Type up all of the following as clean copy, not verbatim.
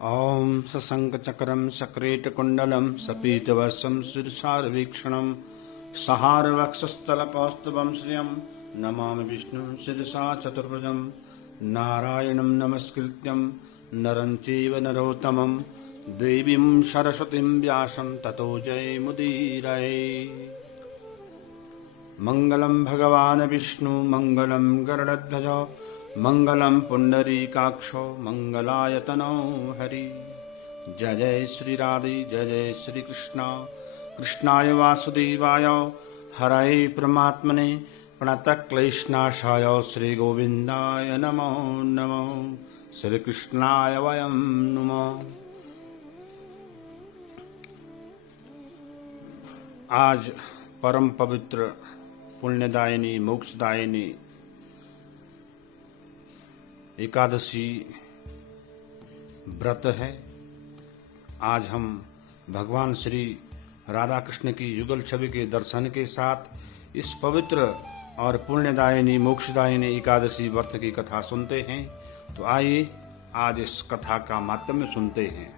ॐ सशङ्खचक्रं सक्रेटकुण्डलं सपीतवसं शिरसारवीक्षणं सहारवक्षस्थलकौस्तुभं श्रियं नमामि विष्णुं शिरसा चतुर्भुजं नारायणं नमस्कृत्यं नरं चैव नरोत्तमं देवीं सरस्वतीं व्यासं ततो जयमुदीरये। मङ्गलं भगवान् विष्णु मङ्गलं गरुडध्वज मङ्गलं पुण्डरीकाक्षो मङ्गलायतनो हरि। जय जय श्री राधे जय जय श्री कृष्ण कृष्णाय वासुदेवाय हरये परमात्मने प्रणतक्लेशनाशाय श्री गोविन्दाय नमो नमो श्री कृष्णाय वयं नुमो। आज परम पवित्र पुण्यदायिनी मोक्षदायिनी एकादशी व्रत है। आज हम भगवान श्री राधा कृष्ण की युगल छवि के दर्शन के साथ इस पवित्र और पुण्यदायिनी मोक्षदायिनी एकादशी व्रत की कथा सुनते हैं। तो आइए आज इस कथा का माध्यम सुनते हैं।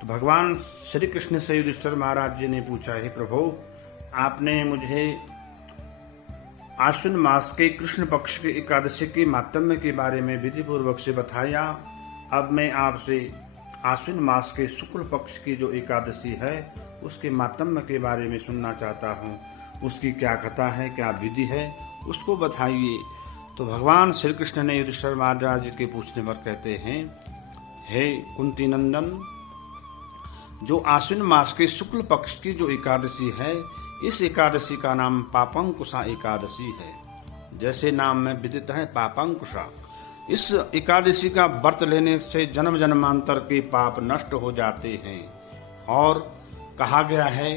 तो भगवान श्री कृष्ण से युधिष्ठिर महाराज जी ने पूछा, हे प्रभु, आपने मुझे आश्विन मास के कृष्ण पक्ष के एकादशी के मातम्य के बारे में विधि पूर्वक से बताया। अब मैं आपसे आश्विन मास के शुक्ल पक्ष की जो एकादशी है उसके मातम्य के बारे में सुनना चाहता हूँ। उसकी क्या कथा है, क्या विधि है, उसको बताइए। तो भगवान श्री कृष्ण ने युधिष्ठिर महाराज जी के पूछने पर कहते हैं, हे कुंती नंदन, जो आश्विन मास के शुक्ल पक्ष की जो एकादशी है, इस एकादशी का नाम पापंकुशा एकादशी है। जैसे नाम में विदित है पापंकुशा। इस एकादशी का व्रत लेने से जन्म जन्मांतर के पाप नष्ट हो जाते हैं। और कहा गया है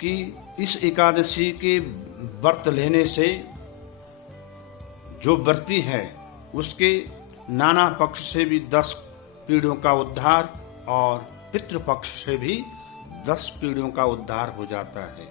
कि इस एकादशी के व्रत लेने से जो व्रती है उसके नाना पक्ष से भी 10 पीढ़ियों का उद्धार और पितृपक्ष से भी 10 पीढ़ियों का उद्धार हो जाता है।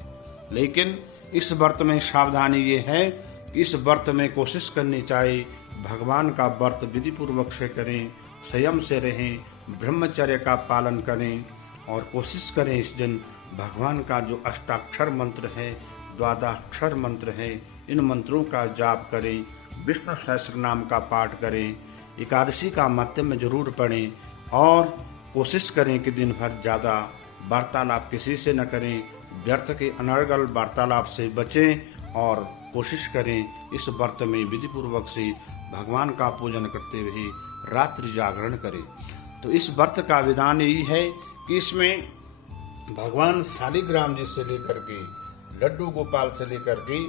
लेकिन इस व्रत में सावधानी ये है कि इस व्रत में कोशिश करनी चाहिए भगवान का व्रत विधि पूर्वक से करें, संयम से रहें, ब्रह्मचर्य का पालन करें और कोशिश करें इस दिन भगवान का जो अष्टाक्षर मंत्र है, द्वादशाक्षर मंत्र है, इन मंत्रों का जाप करें, विष्णु सहस्त्र नाम का पाठ करें, एकादशी का माध्यम जरूर पढ़ें और कोशिश करें कि दिन भर ज़्यादा वार्तालाप किसी से न करें, व्यर्थ के अनर्गल वार्तालाप से बचें और कोशिश करें इस व्रत में विधि पूर्वक से भगवान का पूजन करते हुए रात्रि जागरण करें। तो इस व्रत का विधान यही है कि इसमें भगवान शालिग्राम जी से लेकर के लड्डू गोपाल से लेकर के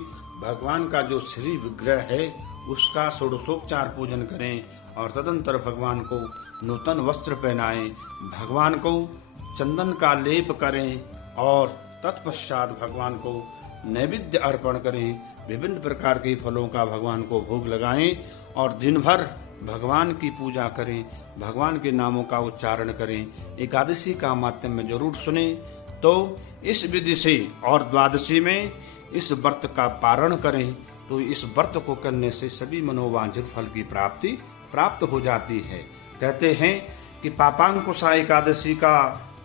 भगवान का जो श्री विग्रह है उसका षोडशोपचार पूजन करें और तदंतर भगवान को नूतन वस्त्र पहनाएं, भगवान को चंदन का लेप करें और तत्पश्चात भगवान को नैवेद्य अर्पण करें, विभिन्न प्रकार के फलों का भगवान को भोग लगाएं और दिन भर भगवान की पूजा करें, भगवान के नामों का उच्चारण करें, एकादशी का माध्यम में जरूर सुने। तो इस विधि से और द्वादशी में इस व्रत का पारण करें तो इस व्रत को करने से सभी मनोवांछित फल की प्राप्ति प्राप्त हो जाती है। कहते हैं कि पापांकुशा एकादशी का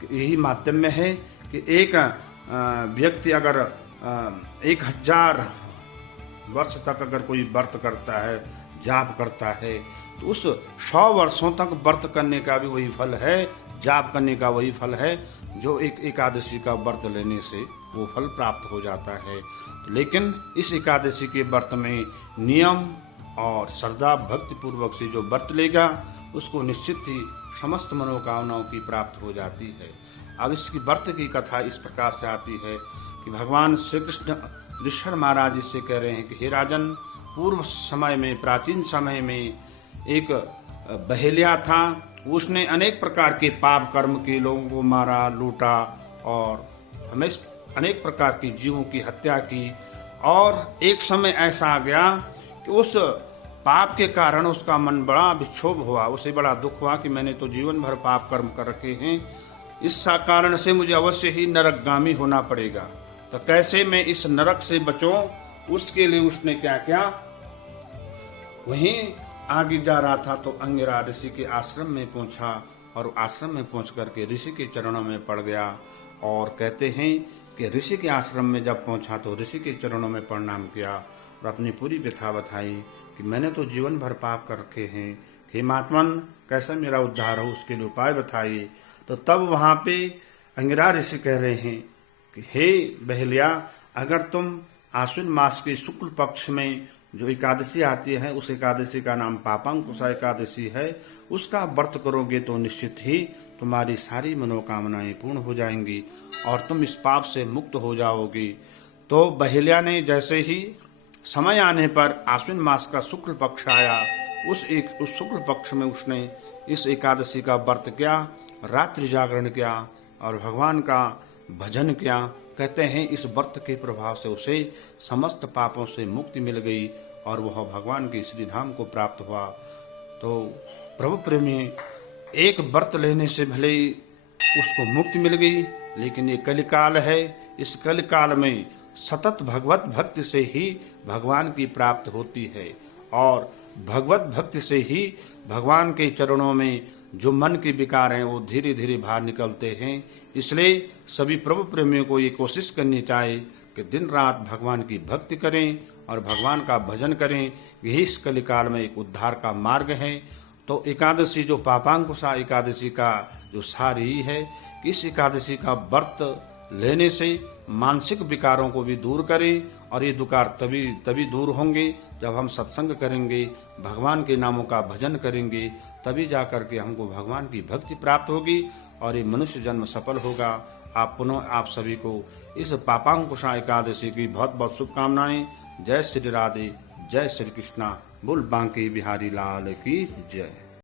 यही माध्यम है कि एक व्यक्ति अगर 1000 वर्ष तक अगर कोई व्रत करता है, जाप करता है, तो उस 100 वर्षों तक व्रत करने का भी वही फल है, जाप करने का वही फल है जो एक एकादशी का व्रत लेने से वो फल प्राप्त हो जाता है। लेकिन इस एकादशी के व्रत में नियम और श्रद्धा भक्ति पूर्वक से जो व्रत लेगा उसको निश्चित ही समस्त मनोकामनाओं की प्राप्त हो जाती है। अब इसकी व्रत की कथा इस प्रकार से आती है कि भगवान श्री कृष्ण युधिष्ठिर महाराज जी से कह रहे हैं कि हे राजन, पूर्व समय में, प्राचीन समय में एक बहेलिया था। उसने अनेक प्रकार के पाप कर्म के लोगों को मारा, लूटा और हमें अनेक प्रकार की जीवों की हत्या की। और एक समय ऐसा आ गया कि उस पाप के कारण उसका मन बड़ा विक्षोभ हुआ, उसे बड़ा दुख हुआ कि मैंने तो जीवन भर पाप कर्म कर रखे हैं, इस कारण से मुझे अवश्य ही नरकगामी होना पड़ेगा। तो कैसे मैं इस नरक से बचूं, उसके लिए उसने क्या किया, वहीं आगे जा रहा था तो अंगिरा ऋषि के आश्रम में पहुंचा और आश्रम में पहुंच करके ऋषि के चरणों में पड़ गया। और कहते हैं कि ऋषि के आश्रम में जब पहुंचा तो ऋषि के चरणों में प्रणाम किया और अपनी पूरी व्यथा बताई कि मैंने तो जीवन भर पाप कर रखे हैं, हे महात्मन कैसे मेरा उद्धार हो, उसके लिए उपाय बताइए। तो तब वहां पे अंगिरा ऋषि कह रहे हैं कि हे बहलिया, अगर तुम आश्विन मास के शुक्ल पक्ष में जो एकादशी आती है उस एकादशी का नाम पापांकुशा एकादशी है, उसका व्रत करोगे तो निश्चित ही तुम्हारी सारी मनोकामनाएं पूर्ण हो जाएंगी और तुम इस पाप से मुक्त हो जाओगी। तो बहेलिया ने जैसे ही समय आने पर आश्विन मास का शुक्ल पक्ष आया, उस शुक्ल पक्ष में उसने इस एकादशी का व्रत किया, रात्रि जागरण किया और भगवान का भजन किया। कहते हैं इस व्रत के प्रभाव से उसे समस्त पापों से मुक्ति मिल गई और वह भगवान के श्री धाम को प्राप्त हुआ। तो प्रभु प्रेमी, एक व्रत लेने से भले उसको मुक्ति मिल गई, लेकिन ये कलिकाल है, इस कलिकाल में सतत भगवत भक्ति से ही भगवान की प्राप्त होती है और भगवत भक्ति से ही भगवान के चरणों में जो मन के विकार हैं वो धीरे धीरे बाहर निकलते हैं। इसलिए सभी प्रभु प्रेमियों को ये कोशिश करनी चाहिए कि दिन रात भगवान की भक्ति करें और भगवान का भजन करें। यही इस कलिकाल में एक उद्धार का मार्ग है। तो एकादशी जो पापांकुशा एकादशी का जो सार यही है कि इस एकादशी का व्रत लेने से मानसिक विकारों को भी दूर करें और ये दुकार तभी दूर होंगे जब हम सत्संग करेंगे, भगवान के नामों का भजन करेंगे, तभी जाकर के हमको भगवान की भक्ति प्राप्त होगी और ये मनुष्य जन्म सफल होगा। आप सभी को इस पापांकुशा एकादशी की बहुत बहुत शुभकामनाएं। जय श्री राधे, जय श्री कृष्णा। बोल बांके बिहारी लाल की जय।